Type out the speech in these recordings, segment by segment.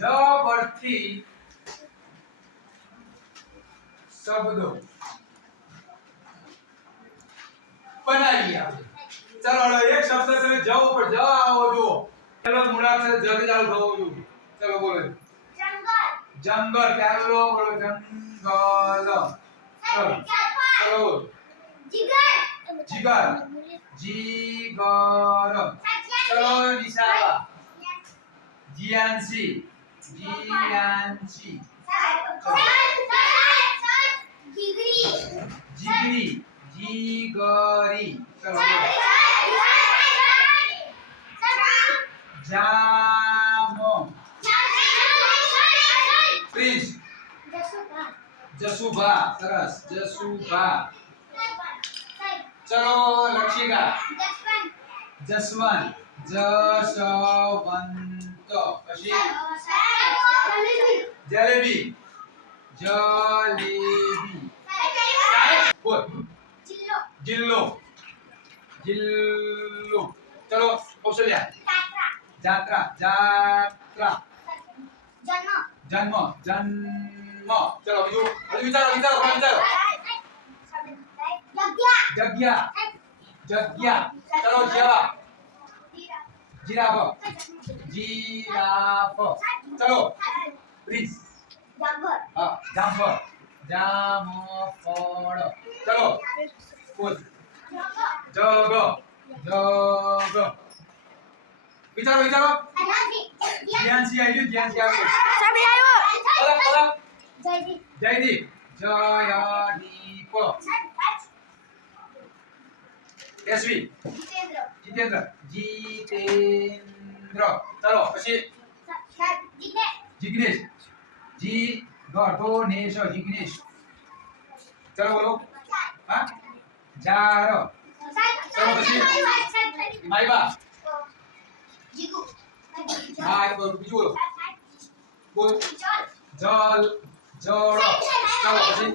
જ પરથી શબ્દો બનાવી આપે. ચાલો એક શબ્દ તમે જ ઉપર જ આવો જુઓ. પેલો મૂળાક્ષર જ જ આવો થવો ચાલો, બોલો. જંગલ. પહેલો બોલો. જંગલ. ચલો. જીગર. જીગર. જીગર. ચલો નિશાળા જીયાનસી. જીયાનસી જીગરી જીગરી ચલો બોલો. જામો પ્રિન્સ જસુભા સરસ જસુભા ચલો લક્ષિકા પછી જલેબી જલેબી બોલ જિલ્લો જિલ્લો ચલો કૌશલ્યા જાત્રા જાત્રા જન્મ જન્મ ચલો બીજું હજુ વિચારો વિચારો વિચારો જગ્યા જગ્યા ચલો જેવા જીરાફ. જીરાફ. ચલો. પ્લીઝ. હા જામફળ. જામફળ. ચલો. કુલ જગ. જગ. વિચારો વિચારો. ધ્યાનથી આવી ગયું ધ્યાનથી આવી ગયું પલક પલક જયદીપ. જયદીપ. યશવી જીતેન્દ્ર. જીતેન્દ્ર ચલો પછી જિગ્નેશ. જી ગઢોનેશ જિગ્નેશ. ચલો બોલો. હા? જાર. માઈબા હા એ બોલો બીજું બોલો. બોલ. જલ જળ. ચલો પછી.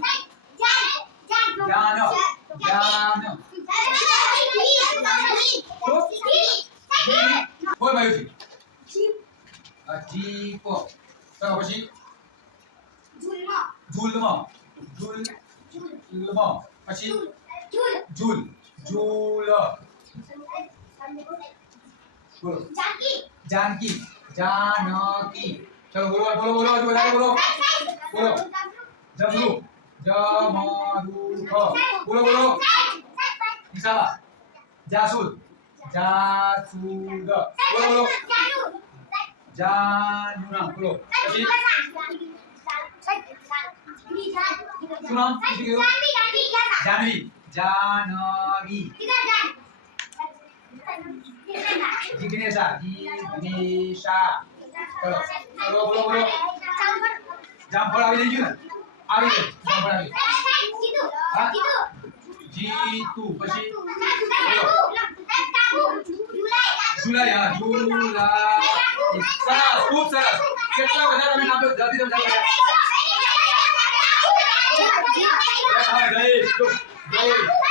જ્ઞાન જ્ઞાન બોલ માયુજી આ પછી? ઝુલ્મ ઝુલ ઝુલ્મ પછી? ઝુલ ઝુલ બોલો. જાનકી. જાનકી. ચલો બોલો બોલો બોલો વધારે બોલો બોલો. જમરૂ. જમરૂ. બોલો બોલો. નિશાબા જાસૂદ. જાસૂદ બોલો બોલો જાનુના બોલો પછી શું નામ બીજું કયું જાનવી જાનવી જિગ્નેશા જિગ્નેશા ચલો ચલો બોલો બોલો જામફળ આવી ગયું ને આવી ગયું જામફળ આવી જીતુ પછી જુલાઈ હા જુલાઈ. સરસ ખૂબ સરસ કેટલા બધા તમે નામ જલ્દી તમે જલ્દી હા ગઈ જય